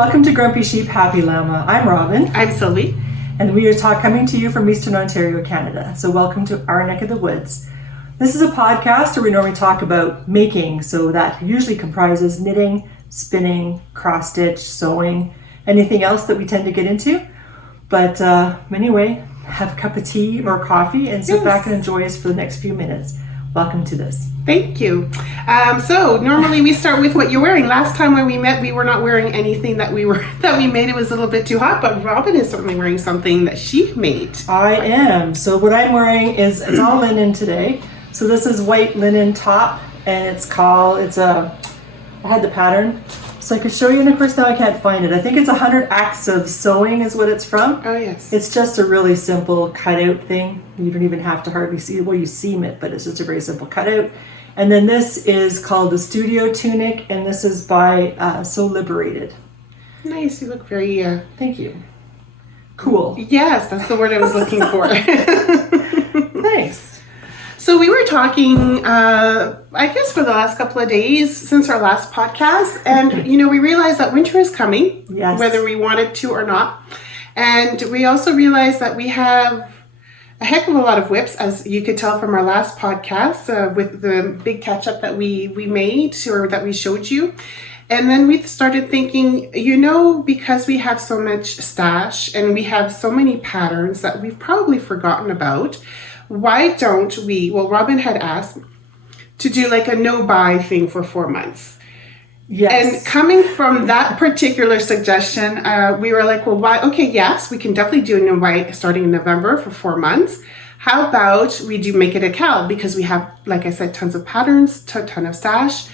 Welcome to Grumpy Sheep, Happy Llama. I'm Robin. I'm Sylvie. And we are coming to you from Eastern Ontario, Canada. So welcome to our neck of the woods. This is a podcast where we normally talk about making, so that usually comprises knitting, spinning, cross-stitch, sewing, anything else that we tend to get into. But anyway, have a cup of tea or coffee and sit back and enjoy us for the next few minutes. Welcome to this. Thank you. So normally we start with what you're wearing. Last time when we met, we were not wearing anything that we made. It was a little bit too hot, but Robin is certainly wearing something that she made. I am. So what I'm wearing is, it's all linen today. So this is white linen top, and I had the pattern, so I could show you, and of course now I can't find it. I think it's 100 Acts of Sewing is what it's from. Oh yes. It's just a really simple cutout thing. You don't even have to hardly see, well, you seam it, but it's just a very simple cutout. And then this is called the Studio Tunic, and this is by So Liberated. Nice, you look very... Thank you. Cool. Yes, that's the word I was looking for. Thanks. So we were talking, I guess for the last couple of days since our last podcast, and we realized that winter is coming, yes, whether we wanted to or not. And we also realized that we have a heck of a lot of whips, as you could tell from our last podcast, with the big catch up that we made or that we showed you. And then we started thinking, because we have so much stash and we have so many patterns that we've probably forgotten about, why don't we, Robin had asked to do like a no-buy thing for 4 months. Yes. And coming from that particular suggestion, we were like, why? Okay, yes, we can definitely do a no-buy starting in November for 4 months. How about we make it a KAL? Because we have, like I said, tons of patterns, ton of stash.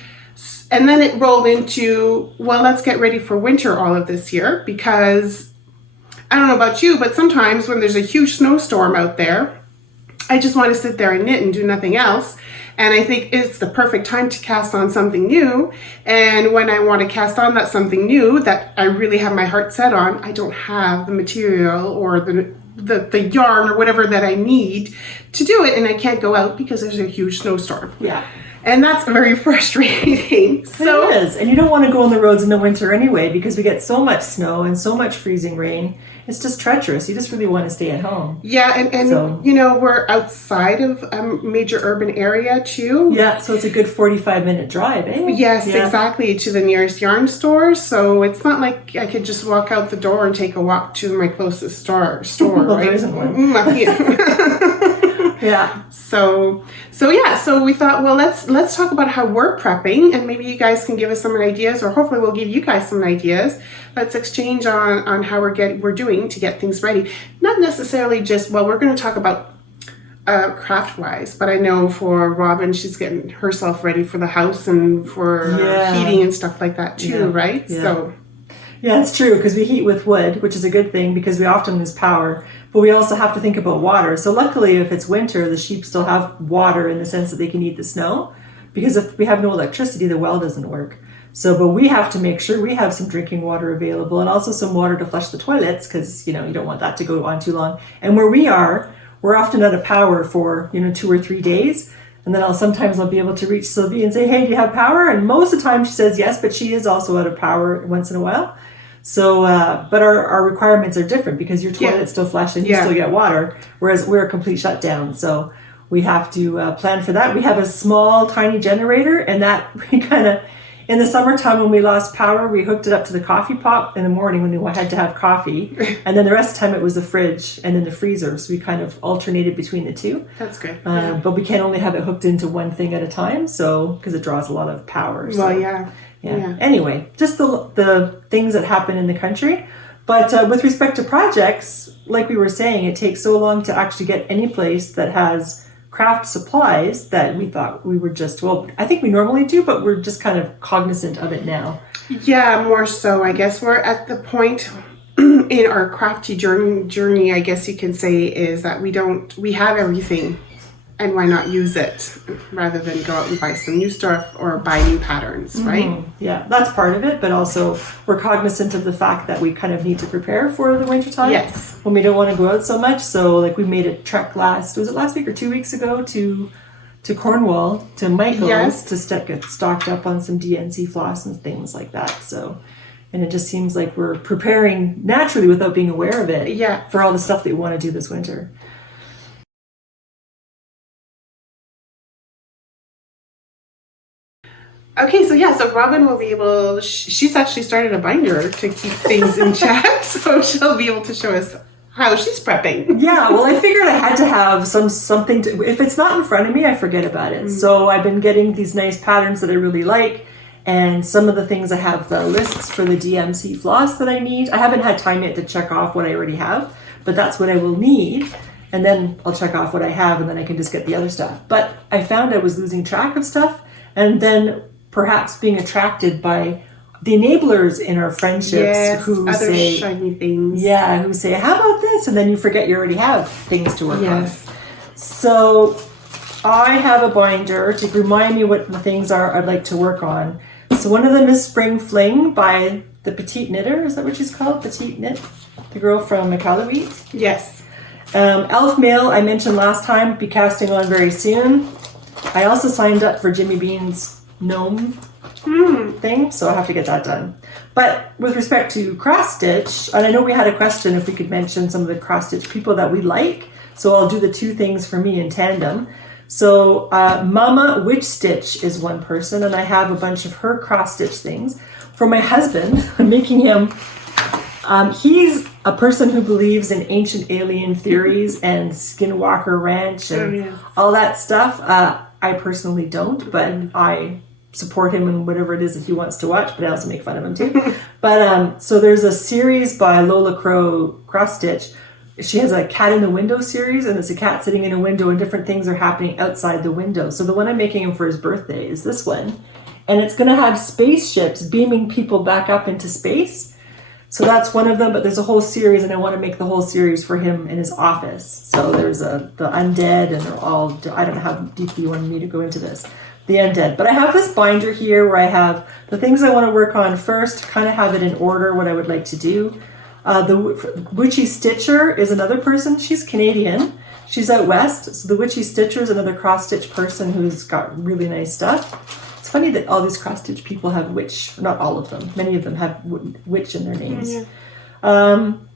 And then it rolled into, let's get ready for winter all of this year, because I don't know about you, but sometimes when there's a huge snowstorm out there, I just want to sit there and knit and do nothing else. And I think it's the perfect time to cast on something new. And when I want to cast on that something new that I really have my heart set on, I don't have the material or the yarn or whatever that I need to do it. And I can't go out because there's a huge snowstorm. Yeah. And that's very frustrating. So it is. And you don't want to go on the roads in the winter anyway, because we get so much snow and so much freezing rain. It's just treacherous. You just really want to stay at home. Yeah, and we're outside of a major urban area too. Yeah, so it's a good 45-minute drive, eh? Yes, exactly, to the nearest yarn store. So it's not like I could just walk out the door and take a walk to my closest store, Well, right? there isn't one. Yeah. So we thought, let's talk about how we're prepping, and maybe you guys can give us some ideas, or hopefully we'll give you guys some ideas. Let's exchange on how we're doing to get things ready. Not necessarily just, we're going to talk about craft wise, but I know for Robin, she's getting herself ready for the house and for heating and stuff like that too, right? Yeah. So. Yeah, it's true, because we heat with wood, which is a good thing because we often lose power, but we also have to think about water. So luckily, if it's winter, the sheep still have water in the sense that they can eat the snow, because if we have no electricity, the well doesn't work. So, but we have to make sure we have some drinking water available, and also some water to flush the toilets, because, you don't want that to go on too long. And where we are, we're often out of power for, 2 or 3 days. And then sometimes I'll be able to reach Sylvie and say, hey, do you have power? And most of the time she says yes, but she is also out of power once in a while. So, but our requirements are different, because your toilet's still flushed and you still get water, whereas we're a complete shutdown. So we have to plan for that. We have a small, tiny generator, and that we kind of, in the summertime when we lost power, we hooked it up to the coffee pot in the morning when we had to have coffee. And then the rest of the time it was the fridge and then the freezer. So we kind of alternated between the two. That's good. But we can only have it hooked into one thing at a time, so because it draws a lot of power. So. Well, yeah. Anyway, just the things that happen in the country. But with respect to projects, like we were saying, it takes so long to actually get any place that has craft supplies that we thought we were just, I think we normally do, but we're just kind of cognizant of it now. Yeah, more so. I guess we're at the point in our crafty journey, I guess you can say, is that we have everything. And why not use it rather than go out and buy some new stuff or buy new patterns, right? Mm-hmm. Yeah, that's part of it. But also we're cognizant of the fact that we kind of need to prepare for the winter time. Yes. When we don't want to go out so much. So like we made a trek was it last week or 2 weeks ago to Cornwall, to Michael's, to get stocked up on some DNC floss and things like that. So And it just seems like we're preparing naturally without being aware of it for all the stuff that we want to do this winter. Okay, so Robin will be able, she's actually started a binder to keep things in check, so she'll be able to show us how she's prepping. Yeah, well, I figured I had to have something to, if it's not in front of me, I forget about it. So I've been getting these nice patterns that I really like, and some of the things I have lists for the DMC floss that I need. I haven't had time yet to check off what I already have, but that's what I will need. And then I'll check off what I have, and then I can just get the other stuff. But I found I was losing track of stuff, and then perhaps being attracted by the enablers in our friendships who other say shiny things. Yeah, who say, how about this? And then you forget you already have things to work on. So I have a binder to remind me what the things are I'd like to work on. So one of them is Spring Fling by the Petite Knitter. Is that what she's called? Petite Knit? The girl from Iqaluit? Yes. Elf Mail, I mentioned last time, be casting on very soon. I also signed up for Jimmy Bean's gnome thing, so I have to get that done. But with respect to cross-stitch, and I know we had a question if we could mention some of the cross-stitch people that we like, so I'll do the two things for me in tandem. So Mama Witch Stitch is one person, and I have a bunch of her cross-stitch things. For my husband, I'm making him, he's a person who believes in ancient alien theories and Skinwalker Ranch and all that stuff. I personally don't, but I support him in whatever it is that he wants to watch, but I also make fun of him too. But so there's a series by Lolacrowstitches. She has a cat in the window series, and it's a cat sitting in a window and different things are happening outside the window. So the one I'm making him for his birthday is this one, and it's going to have spaceships beaming people back up into space. So that's one of them, but there's a whole series, and I want to make the whole series for him in his office. So there's the undead, and they're all, I don't know how deeply you want me to go into this, the undead. But I have this binder here where I have the things I want to work on first, kind of have it in order, what I would like to do. The Witchy Stitcher is another person. She's Canadian. She's out west. So the Witchy Stitcher is another cross-stitch person who's got really nice stuff. It's funny that all these cross-stitch people have witch, not all of them. Many of them have witch in their names.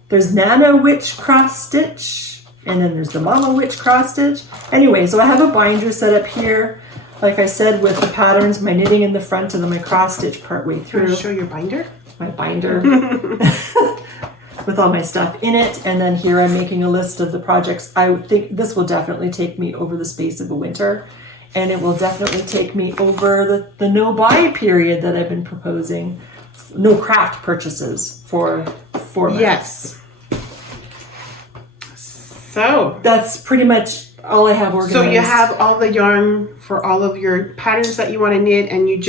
There's Nana Witch Cross-Stitch, and then there's the Mama Witch Cross-Stitch. Anyway, so I have a binder set up here, like I said, with the patterns, my knitting in the front, and then my cross-stitch part way through. Can you show your binder? My binder. With all my stuff in it, and then here I'm making a list of the projects. I would think this will definitely take me over the space of a winter, and it will definitely take me over the no-buy period that I've been proposing. No craft purchases for 4 months. Yes. So that's pretty much all I have organized. So you have all the yarn for all of your patterns that you want to knit, and you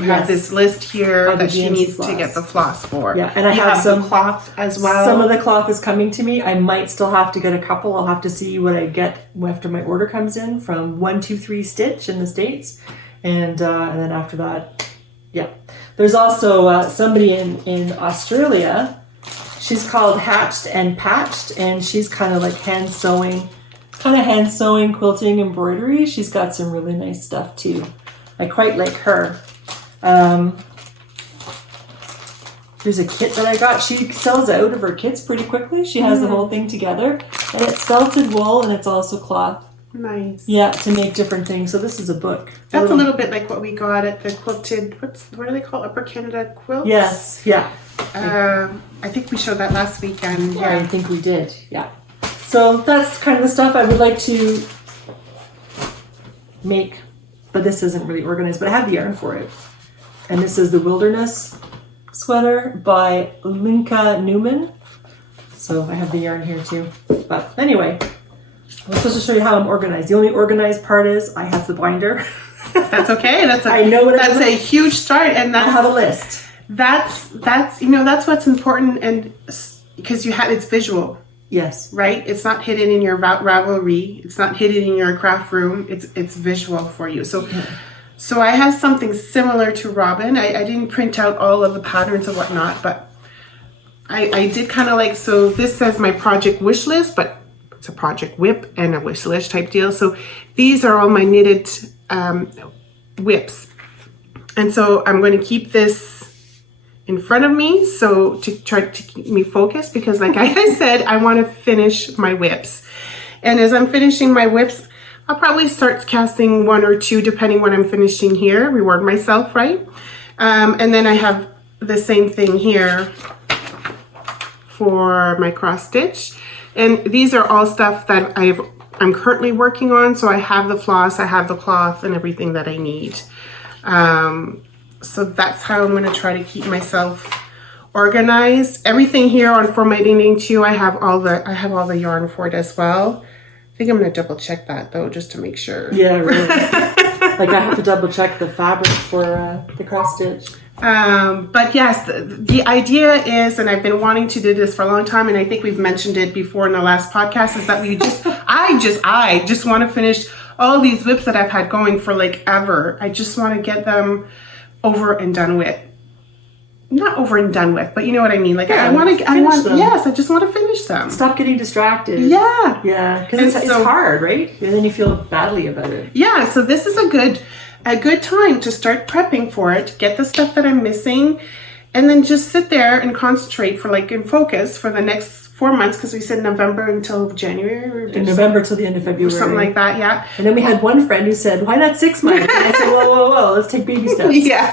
have this list here that she needs to get the floss for. Yeah, and I have some cloth as well. Some of the cloth is coming to me. I might still have to get a couple. I'll have to see what I get after my order comes in from 123 Stitch in the States, and then after that, yeah. There's also somebody in Australia. She's called Hatched and Patched, and she's kind of like hand sewing, quilting, embroidery. She's got some really nice stuff too. I quite like her. There's a kit that I got. She sells out of her kits pretty quickly. She has the whole thing together, and it's felted wool and it's also cloth. Nice. Yeah, to make different things. So this is a book. That's a little bit like what we got at the quilted. What do they call Upper Canada quilts? Yes. Yeah. I think we showed that last weekend. Yeah, I think we did. Yeah. So that's kind of the stuff I would like to make, but this isn't really organized, but I have the yarn for it. And this is the Wilderness sweater by Linka Newman. So I have the yarn here too. But anyway, I'm supposed to show you how I'm organized. The only organized part is I have the binder. That's okay. That's a huge start, and I have a list. That's what's important, and because it's visual. Yes. Right? It's not hidden in your Ravelry. It's not hidden in your craft room. It's visual for you. So I have something similar to Robin. I didn't print out all of the patterns and whatnot, but I did kind of like, so this says my project wish list, but it's a project whip and a wish list type deal. So these are all my knitted whips. And so I'm going to keep this in front of me, so to try to keep me focused, because like I said, I want to finish my whips. And as I'm finishing my whips, I'll probably start casting 1 or 2 depending what I'm finishing here, reward myself, right? And then I have the same thing here for my cross stitch. And these are all stuff that I'm currently working on, so I have the floss, I have the cloth, and everything that I need. So that's how I'm going to try to keep myself organized. Everything here for my knitting too, I have all the yarn for it as well. I think I'm going to double check that though, just to make sure. Yeah, really. Like I have to double check the fabric for the cross stitch. But yes, the idea is, and I've been wanting to do this for a long time, and I think we've mentioned it before in the last podcast, is that I just want to finish all these whips that I've had going for like ever. I just want to get them over and done with. Not over and done with, but you know what I mean. Like yeah, I just want to finish them. Stop getting distracted. Yeah. Yeah, because it's hard, right? And then you feel badly about it. Yeah, so this is a good time to start prepping for it, get the stuff that I'm missing, and then just sit there and concentrate and focus for the next 4 months, because we said November until January. In November till the end of February. Something like that, yeah. And then we had one friend who said, why not 6 months? And I said, whoa, let's take baby steps. Yeah.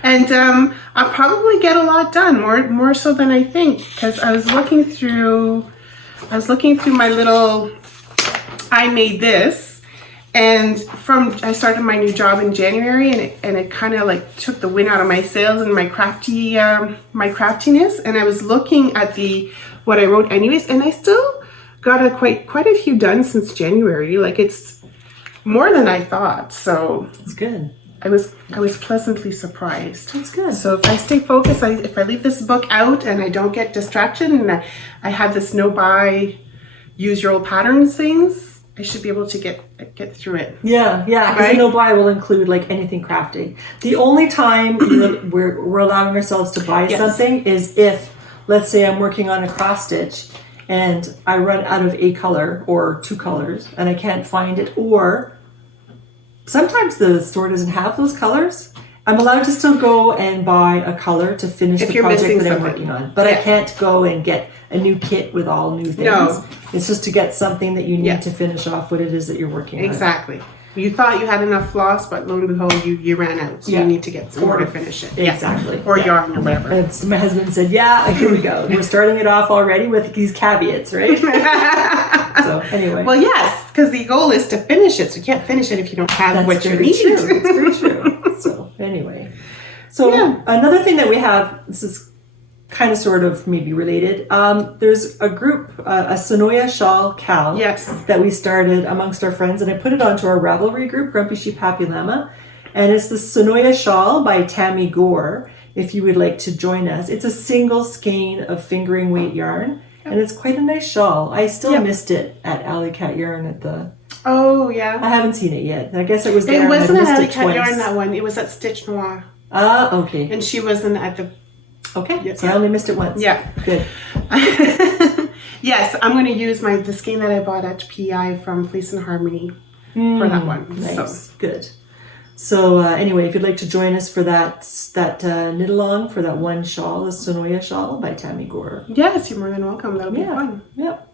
And I'll probably get a lot done, more so than I think, because I was looking through my little, I made this, and I started my new job in January, and it kind of like took the wind out of my sails and my craftiness, and I was looking at what I wrote anyways, and I still got quite a few done since January. Like it's more than I thought, so it's good. I was pleasantly surprised. That's good. So if I stay focused, if I leave this book out and I don't get distracted, and I have this no buy, use your old patterns things, I should be able to get through it. Yeah, because right? the no buy will include like anything crafting. The only time we're allowing ourselves to buy something is if, let's say I'm working on a cross stitch and I run out of a color or 2 colors and I can't find it, or sometimes the store doesn't have those colors. I'm allowed to still go and buy a color to finish the project that I'm working on. But I can't go and get a new kit with all new things. No. It's just to get something that you need to finish off what it is that you're working on. Exactly. You thought you had enough floss, but lo and behold, you ran out. So you need to get some more to finish it. Exactly. Or yarn or whatever. And my husband said, here we go. We're starting it off already with these caveats, right? So anyway. Well, yes, because the goal is to finish it. So you can't finish it if you don't have what you need. That's very true. So anyway. So another thing that we have, this is kind of sort of maybe related. There's a group, a Sonoya Shawl KAL, that we started amongst our friends, and I put it onto our Ravelry group, Grumpy Sheep Happy Llama, and it's the Sonoya Shawl by Tammy Gore. If you would like to join us, it's a single skein of fingering weight yarn, and it's quite a nice shawl. I still missed it at Alley Cat Yarn at the. Oh yeah. I haven't seen it yet. I guess it was there. It wasn't at Alley Cat Yarn, that one. It was at Stitch Noir. Okay. And she wasn't at the. Okay, so I only missed it once. Yeah. Good. Yes, I'm going to use the skein that I bought at PI from Place and Harmony for that one. Nice. So. Good. So anyway, if you'd like to join us for that knit along for that one shawl, the Sonoya Shawl by Tammy Gore. Yes, you're more than welcome. That'll be fun. Yep.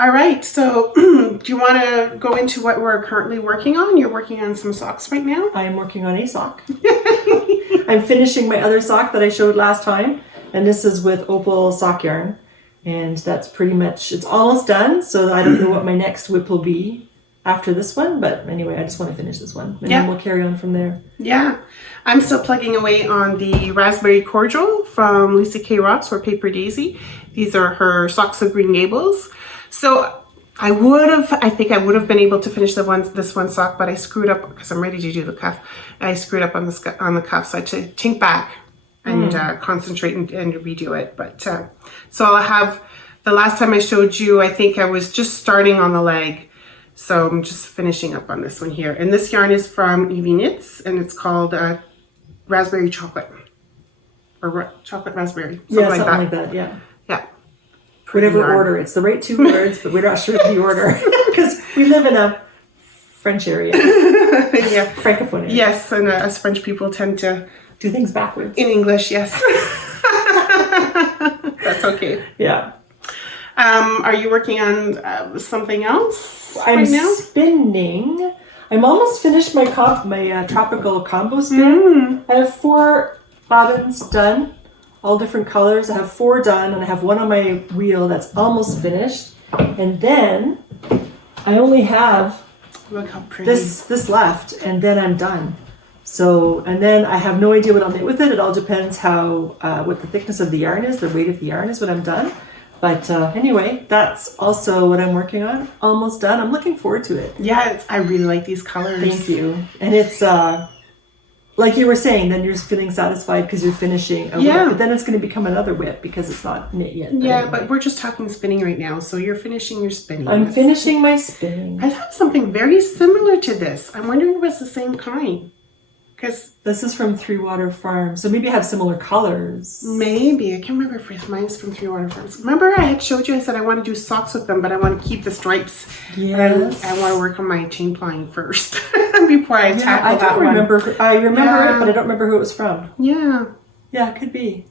All right, so do you want to go into what we're currently working on? You're working on some socks right now? I am working on a sock. I'm finishing my other sock that I showed last time, and this is with opal sock yarn. And that's pretty much, it's almost done, so I don't know what my next whip will be after this one, but anyway, I just want to finish this one, and then we'll carry on from there. Yeah, I'm still plugging away on the raspberry cordial from Lisa K. Rocks or Paper Daisy. These are her socks of Green Gables. So I think I would have been able to finish this one sock, but I screwed up because I'm ready to do the cuff. I screwed up on the cuff, so I had to tink back and concentrate and redo it. But so I'll have, the last time I showed you, I think I was just starting on the leg. So I'm just finishing up on this one here. And this yarn is from Evie Knits, and it's called Raspberry Chocolate. Or Chocolate Raspberry. Something like that, yeah. Yeah. Whatever order. It's the right 2 words, but we're not sure of the order because we live in a French area. Yeah. Francophone. Yes, and us French people tend to Do things backwards. in English. Yes. That's okay. Yeah. Are you working on something else I'm right now? spinning. I'm almost finished my tropical combo spin. I have 4 bobbins done, all different colors. I have 4 done, and I have one on my wheel that's almost finished. And then I only have Look how pretty. this left, and then I'm done. So, and then I have no idea what I'll make with it. It all depends what the thickness of the yarn is, the weight of the yarn is when I'm done. But anyway, that's also what I'm working on. Almost done. I'm looking forward to it. Yeah, I really like these colors. Thank you. And it's like you were saying, then you're feeling satisfied because you're finishing a whip. But then it's going to become another whip because it's not knit yet. Yeah, anyway. but we're just talking spinning right now. So you're finishing your spinning. I'm finishing my spinning. I have something very similar to this. I'm wondering if it's the same kind. Because this is from Three Water Farm. So maybe I have similar colors. maybe. I can't remember if mine's from Three Water Farms. Remember I had showed you, I said I want to do socks with them, but I want to keep the stripes. Yes. I want to work on my chain plying first before I tackle I that don't one. remember. I remember it, but I don't remember who it was from. Yeah. Yeah, it could be.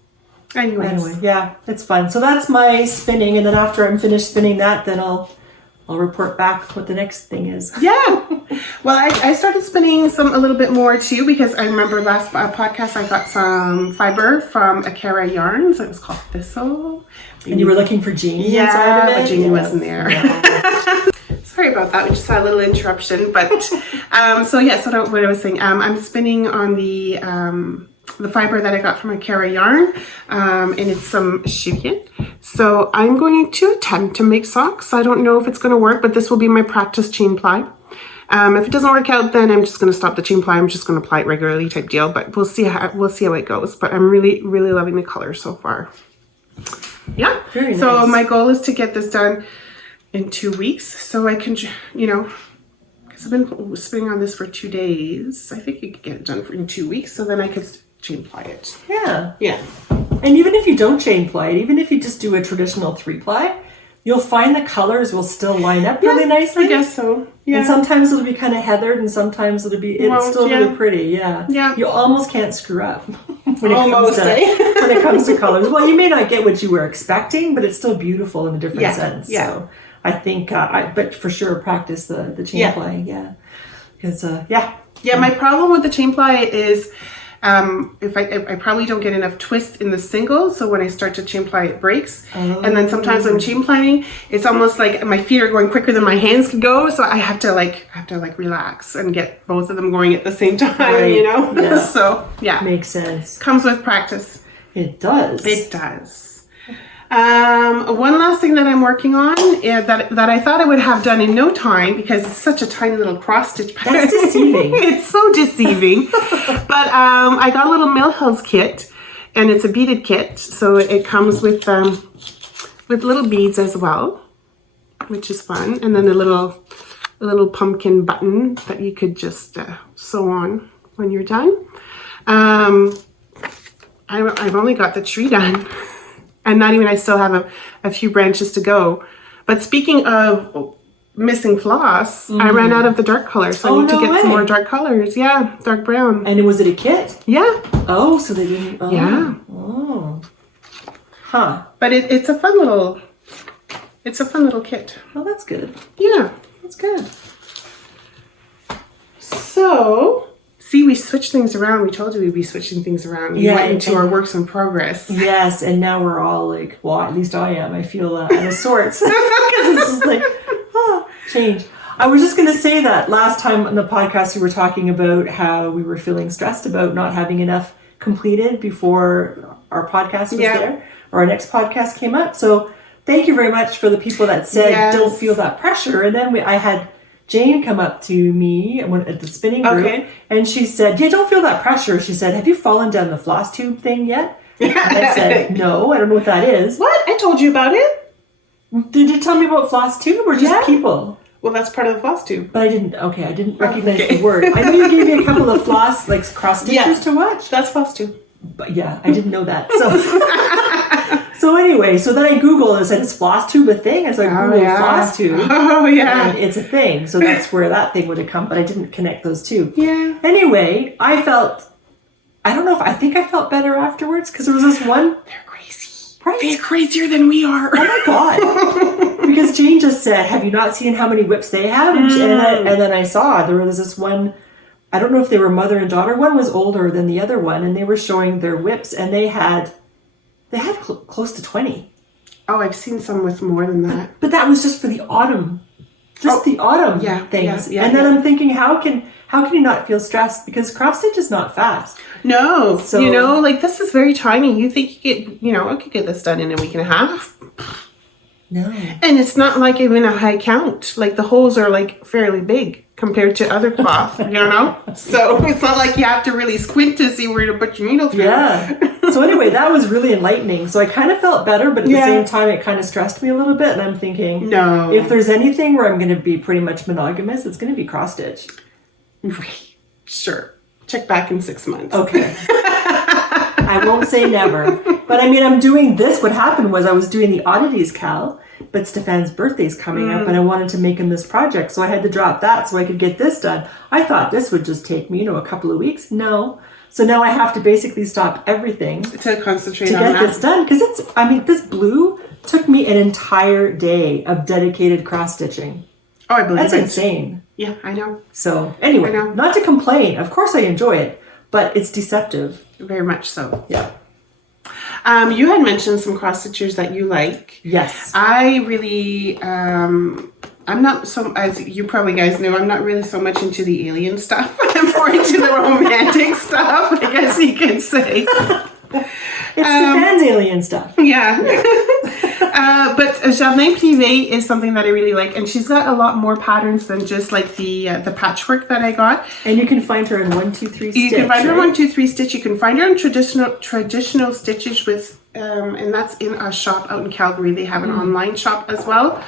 Anyways. Anyway, yeah, it's fun. So that's my spinning, and then after I'm finished spinning that, then I'll report back what the next thing is. Yeah. Well, I started spinning a little bit more too, because I remember last podcast I got some fiber from Akara Yarns. It was called Thistle. And you were looking for Jeannie inside of it? But Jeannie wasn't there. Yeah. Sorry about that. We just had a little interruption. But so what I was saying, I'm spinning on the fiber that I got from Akara Yarn, and it's some chiffon. So I'm going to attempt to make socks. I don't know if it's going to work, but this will be my practice chain ply. If it doesn't work out, then I'm just going to stop the chain ply. I'm just going to apply it regularly type deal, but we'll see how it goes. But I'm really, really loving the color so far. Yeah. Very nice. So my goal is to get this done in 2 weeks, so I can, because I've been spinning on this for 2 days. I think you could get it done in 2 weeks, so then I could chain ply it. Yeah. Yeah. And even if you don't chain ply it, even if you just do a traditional 3-ply, you'll find the colors will still line up really nicely. I guess so. Yeah. And sometimes it'll be kind of heathered, and sometimes it's still really pretty. Yeah. Yeah. You almost can't screw up when Almost, it comes to colors. Well, you may not get what you were expecting, but it's still beautiful in a different sense. Yeah. So I think, but for sure, practice the chain ply. Yeah. Because Yeah. My problem with the chain ply is, if I probably don't get enough twist in the single, so when I start to chain ply it breaks. And then sometimes when I'm chain plying, it's almost like my feet are going quicker than my hands can go, so I have to relax and get both of them going at the same time, Right. Yeah. So yeah, makes sense. comes with practice. It does. It does. One last thing that I'm working on that I thought I would have done in no time, because it's such a tiny little cross stitch pattern. That's deceiving. It's so deceiving. But I got a little Mill Hills kit, and it's a beaded kit, so it comes with little beads as well, which is fun, and then a little pumpkin button that you could just sew on when you're done. I've only got the tree done. And I still have a few branches to go. But speaking of missing floss, I ran out of the dark color. So I need to get some more dark colors. Yeah, dark brown. And was it a kit? Yeah. Oh, so they didn't. Oh. Yeah. Oh. Huh. But it's a fun little kit. Well, that's good. Yeah. That's good. So, see, we switched things around. We told you we'd be switching things around. We went into our works in progress. Yes, and now we're all like, well, at least I am. I feel out of sorts. Because it's just like, change. I was just going to say that last time on the podcast we were talking about how we were feeling stressed about not having enough completed before our podcast was there, or our next podcast came up. So thank you very much for the people that said, don't feel that pressure. And then I had Jane come up to me at the spinning group, and she said, yeah, don't feel that pressure. She said, have you fallen down the floss tube thing yet? And I said, no, I don't know what that is. What? I told you about it. Did you tell me about floss tube or just people? Well, that's part of the floss tube. But I didn't recognize the word. I know you gave me a couple of floss, like cross-stitches to watch. That's floss tube. But yeah, I didn't know that. So So anyway, so then I Googled and said, is floss tube a thing? And so I Googled floss tube. Oh, yeah. And it's a thing. So that's where that thing would have come, but I didn't connect those two. Yeah. Anyway, I think I felt better afterwards because there was this one. They're crazy. Right? They're crazier than we are. Oh my God. Because Jane just said, have you not seen how many whips they have? And then I saw there was this one, I don't know if they were mother and daughter. One was older than the other one, and they were showing their whips, and they had close to 20. Oh, I've seen some with more than that. But that was just for the autumn. The autumn things. Yeah, and then I'm thinking, how can you not feel stressed? Because cross stitch is not fast. No. So, like this is very tiny. You think I could get this done in a week and a half. No. And it's not like even a high count. Like the holes are like fairly big compared to other cloth, So it's not like you have to really squint to see where to put your needle through. Yeah. So anyway, that was really enlightening. So I kind of felt better, but at the same time, it kind of stressed me a little bit. And I'm thinking, no, if there's anything where I'm going to be pretty much monogamous, it's going to be cross stitch. Sure. Check back in 6 months. Okay. I won't say never. But I mean, I'm doing this. What happened was I was doing the oddities KAL, but Stefan's birthday's coming up and I wanted to make him this project. So I had to drop that so I could get this done. I thought this would just take me, a couple of weeks. No. So now I have to basically stop everything to concentrate to on get this done. Because this blue took me an entire day of dedicated cross stitching. Oh, I believe That's insane. Yeah, I know. So anyway, not to complain. Of course I enjoy it, but it's deceptive. Very much so. Yeah. You had mentioned some cross stitchers that you like. Yes. I really, I'm not so, as you probably guys know, I'm not really so much into the alien stuff. I'm more into the romantic stuff, I guess you could say. It's Stefan's alien stuff. Yeah. But Jardin Privé is something that I really like, and she's got a lot more patterns than just like the patchwork that I got. And you can find her in 123 Stitch. You can find her in 123 Stitch. You can find her in traditional stitches with, and that's in a shop out in Calgary. They have an online shop as well.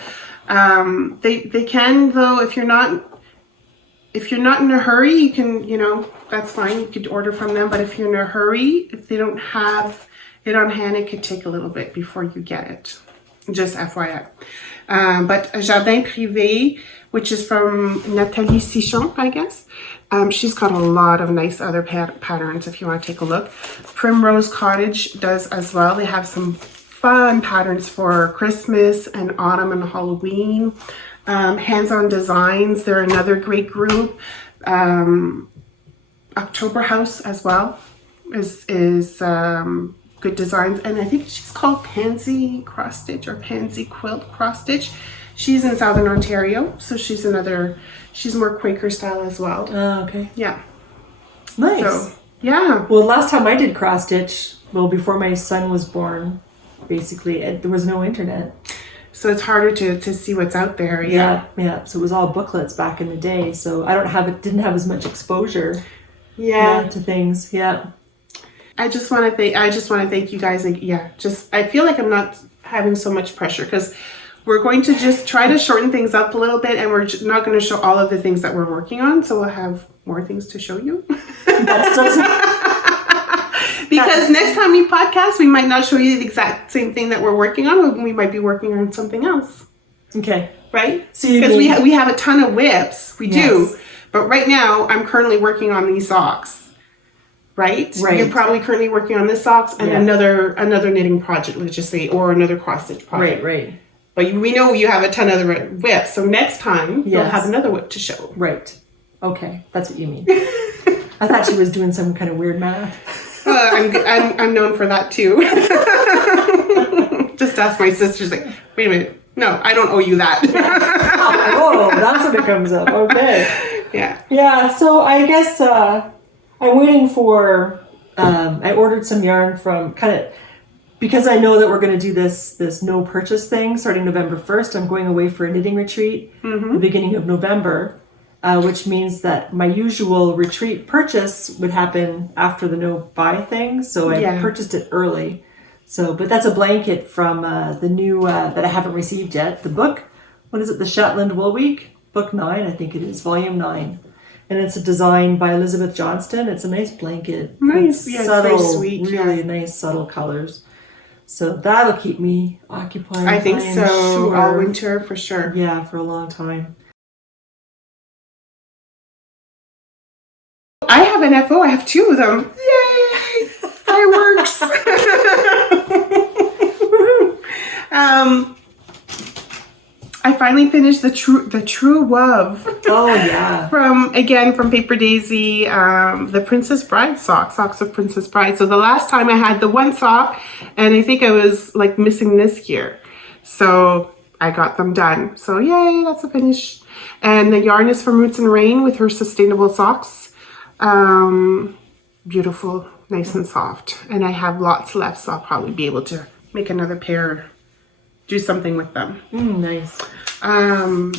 They can, though, if you're not in a hurry, you can, that's fine. You could order from them. But if you're in a hurry, if they don't have it on hand, it could take a little bit before you get it. Just FYI. But Jardin Privé, which is from Nathalie Sichon, I guess. She's got a lot of nice other patterns if you want to take a look. Primrose Cottage does as well. They have some fun patterns for Christmas and autumn and Halloween. Hands-on Designs, they're another great group. October House as well is good designs, and I think she's called Pansy Cross Stitch or Pansy Quilt Cross Stitch. She's in Southern Ontario, so she's more Quaker style as well. Oh, okay. Yeah. Nice. So, yeah. Well, last time I did cross stitch, before my son was born, basically, there was no internet. So it's harder to see what's out there. Yeah. So it was all booklets back in the day. So I didn't have as much exposure. To things. Yeah. I just want to thank you guys. I feel like I'm not having so much pressure because we're going to just try to shorten things up a little bit, and we're not going to show all of the things that we're working on. So we'll have more things to show you. Because next time we podcast, we might not show you the exact same thing that we're working on. We might be working on something else. Okay. Right? Because we have a ton of whips. We do. But right now, I'm currently working on these socks. Right? You're probably currently working on this socks and another knitting project, let's just say, or another cross-stitch project. Right. But we know you have a ton of other whips, so next time you'll have another whip to show. Right. Okay, that's what you mean. I thought she was doing some kind of weird math. I'm known for that too. Just ask my sisters, like, wait a minute. No, I don't owe you that. Oh, that's when it comes up. Okay. Yeah. Yeah, so I guess I'm waiting for, I ordered some yarn from because I know that we're going to do this no purchase thing starting November 1st. I'm going away for a knitting retreat the beginning of November, which means that my usual retreat purchase would happen after the no buy thing. So I purchased it early. So, but that's a blanket from the new, that I haven't received yet. The book, what is it? The Shetland Wool Week, book 9, I think it is, volume 9. And it's a design by Elizabeth Johnston. It's a nice blanket. Nice. It's subtle, it's very sweet. Really nice, subtle colors. So that'll keep me occupied. I think am so. sure. All winter for sure. Yeah, for a long time. I have an FO. I have 2 of them. Yay! Fireworks. I finally finished the True Love. Oh yeah. From Paper Daisy, the Princess Bride socks of Princess Bride. So the last time I had the one sock, and I think I was like missing this here. So I got them done. So yay, that's a finish. And the yarn is from Roots and Rain with her sustainable socks. Beautiful, nice and soft. And I have lots left, so I'll probably be able to make another pair, do something with them. Nice. And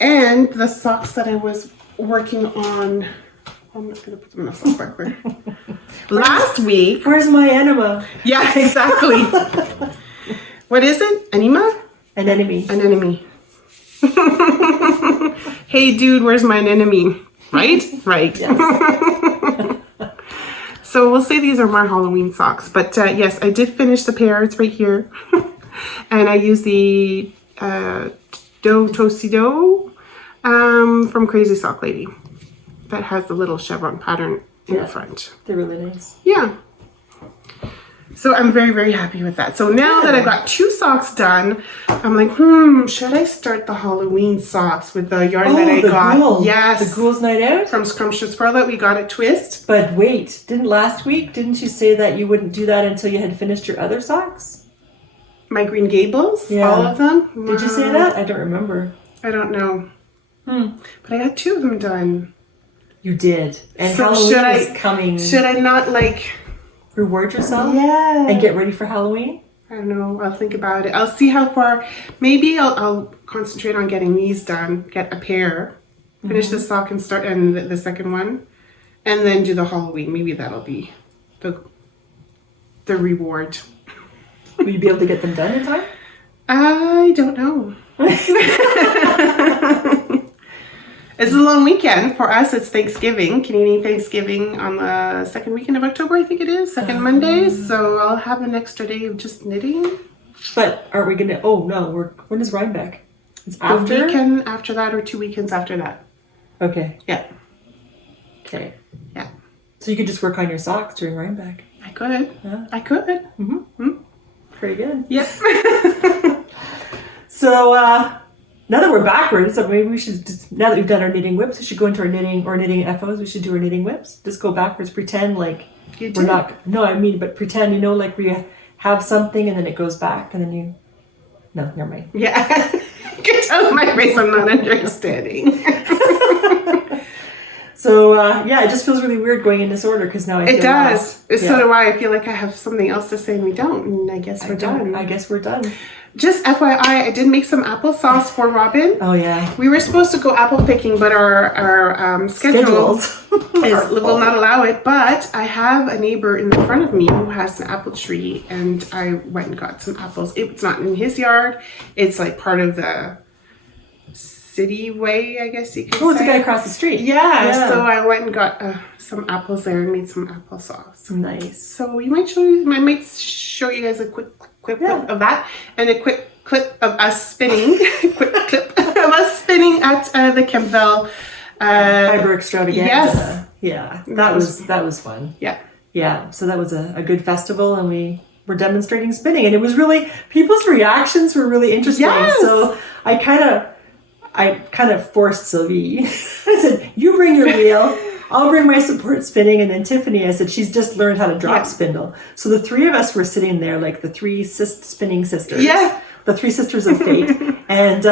the socks that I was working on, I'm not going to put them in the sock back there. Last week. Where's my enema? Yeah, exactly. What is it? Anima? An enemy. An enemy. Hey dude, where's my enemy? Right? Right. Yes. So we'll say these are my Halloween socks. But yes, I did finish the pair. It's right here. And I used the Do Tosido from Crazy Sock Lady. That has the little chevron pattern in the front. They're really nice. Yeah. So I'm very, very happy with that. So now that I've got 2 socks done, I'm like, should I start the Halloween socks with the yarn that I got? Ghoul. Yes. The Ghoul's Night Out? From Scrumptious Pearl that we got at Twist. But wait, didn't you say that you wouldn't do that until you had finished your other socks? My Green Gables, Yeah. all of them. Did you say that? I don't remember. I don't know. But I got 2 of them done. You did. And So Halloween is coming. Should I not like Reward yourself? Yeah. And get ready for Halloween? I don't know. I'll think about it. I'll see how far. Maybe I'll concentrate on getting these done. Get a pair. Finish the sock and start and the second one, and then do the Halloween. Maybe that'll be the reward. Will you be able to get them done in time? I don't know. It's a long weekend. For us, it's Thanksgiving, Canadian Thanksgiving on the second weekend of October, I think it is, second Monday. So I'll have an extra day of just knitting. But aren't we going to... Oh, no. When is Rhinebeck? It's The after? weekend after that or 2 weekends after that. Okay. Yeah. Okay. Yeah. So you could just work on your socks during Rhinebeck. I could. Yeah. I could. Pretty good. Yep. So, now that we're backwards, so maybe we should just, now that we've done our knitting whips, we should go into our knitting FOs. We should do our knitting whips. Just go backwards, pretend like You we're did. not. No, I mean, but pretend, like we have something and then it goes back and then you. No, never mind. Yeah. You can tell my face I'm not understanding. So yeah, it just feels really weird going in this order because now I feel It does. lost. So Yeah. do I. I feel like I have something else to say and we don't. And I guess we're done. I guess we're done. Just FYI, I did make some applesauce for Robin. Oh yeah. We were supposed to go apple picking, but our schedule will not allow it. But I have a neighbor in the front of me who has an apple tree, and I went and got some apples. It's not in his yard. It's like part of the city way, I guess you could say. Oh, it's a guy across the street. Yeah, so I went and got some apples there and made some applesauce. Nice. So I might show you guys a quick clip of that, and a quick clip of us spinning. Quick clip of us spinning at the Kempville Fiber extravaganza. Yes. Yeah. That was fun. Yeah. Yeah. So that was a good festival, and we were demonstrating spinning, and it was really, people's reactions were really interesting. Yes. So I kind of forced Sylvie. I said, "You bring your wheel. I'll bring my support spinning." And then Tiffany, I said, she's just learned how to drop spindle. So the 3 of us were sitting there like the 3 spinning sisters. Yeah. The 3 sisters of fate. And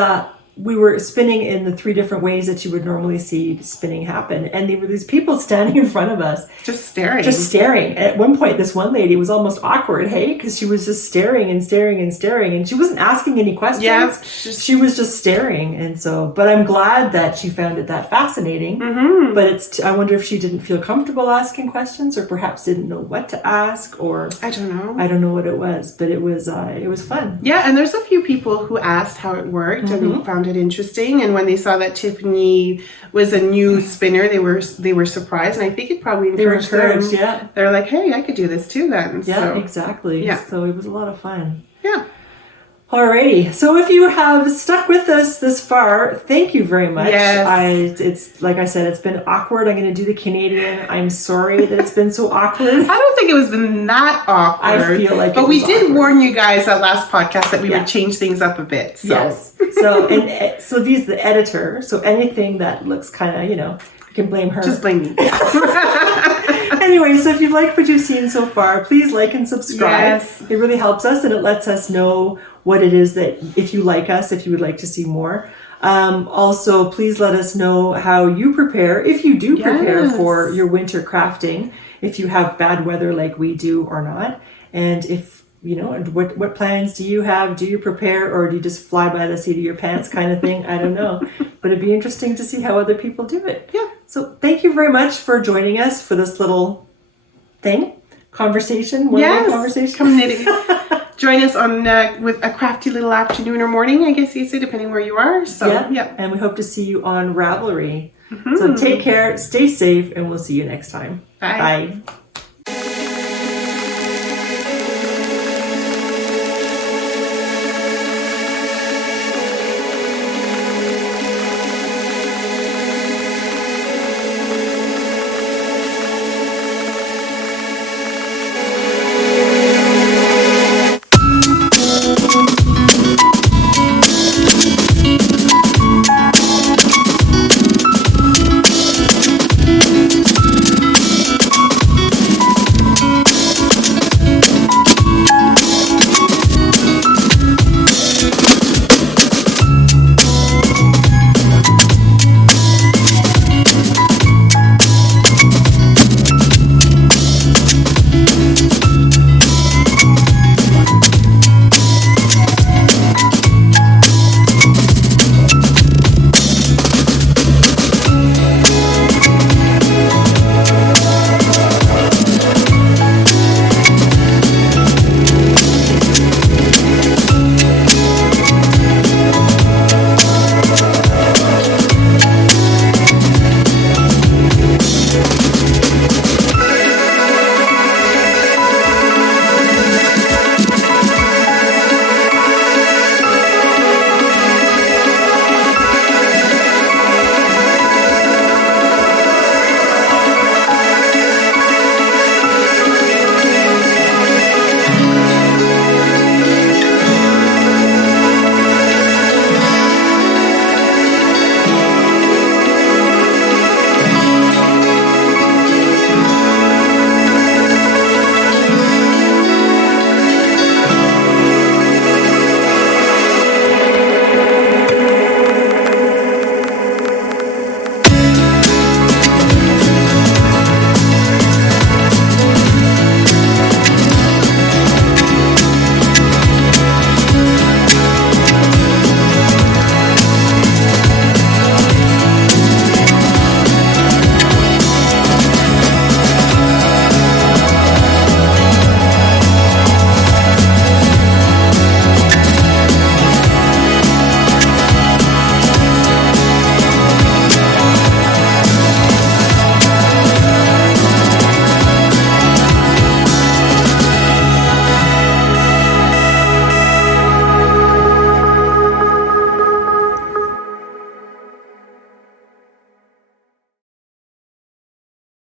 we were spinning in the 3 different ways that you would normally see spinning happen. And there were these people standing in front of us. Just staring. Just staring. At one point, this one lady was almost awkward, hey? Because she was just staring and staring and staring. And she wasn't asking any questions. Yeah. She was just staring. And so, but I'm glad that she found it that fascinating. Mm-hmm. But I wonder if she didn't feel comfortable asking questions, or perhaps didn't know what to ask, or I don't know. I don't know what it was. But it was fun. Yeah, and there's a few people who asked how it worked and found found it interesting. And when they saw that Tiffany was a new spinner, they were surprised. And I think it probably encouraged them. Yeah. They're like, hey, I could do this too then. Yeah, So, exactly. Yeah. So it was a lot of fun. yeah. Alrighty, so if you have stuck with us this far, thank you very much. Yes. It's like I said, it's been awkward. I'm going to do the Canadian. I'm sorry that it's been so awkward. I don't think it was been that awkward. I feel like, but we did warn you guys that last podcast that we Yeah. would change things up a bit. So. Yes. So and Sylvie's the editor. So anything that looks kind of, you can blame her. Just blame me. Anyway, so if you've liked what you've seen so far, please like and subscribe. Yes. It really helps us, and it lets us know what it is that, if you like us, if you would like to see more. Also, please let us know how you prepare, if you do prepare Yes. for your winter crafting, if you have bad weather like we do or not. And if, what plans do you have? Do you prepare, or do you just fly by the seat of your pants kind of thing? I don't know. But it'd be interesting to see how other people do it. Yeah. So thank you very much for joining us for this little conversation. Yes. Conversation. Come knitting. Join us on with a crafty little afternoon or morning, I guess you say, depending where you are. So, yeah. And we hope to see you on Ravelry. So take care, stay safe, and we'll see you next time. Bye. Bye.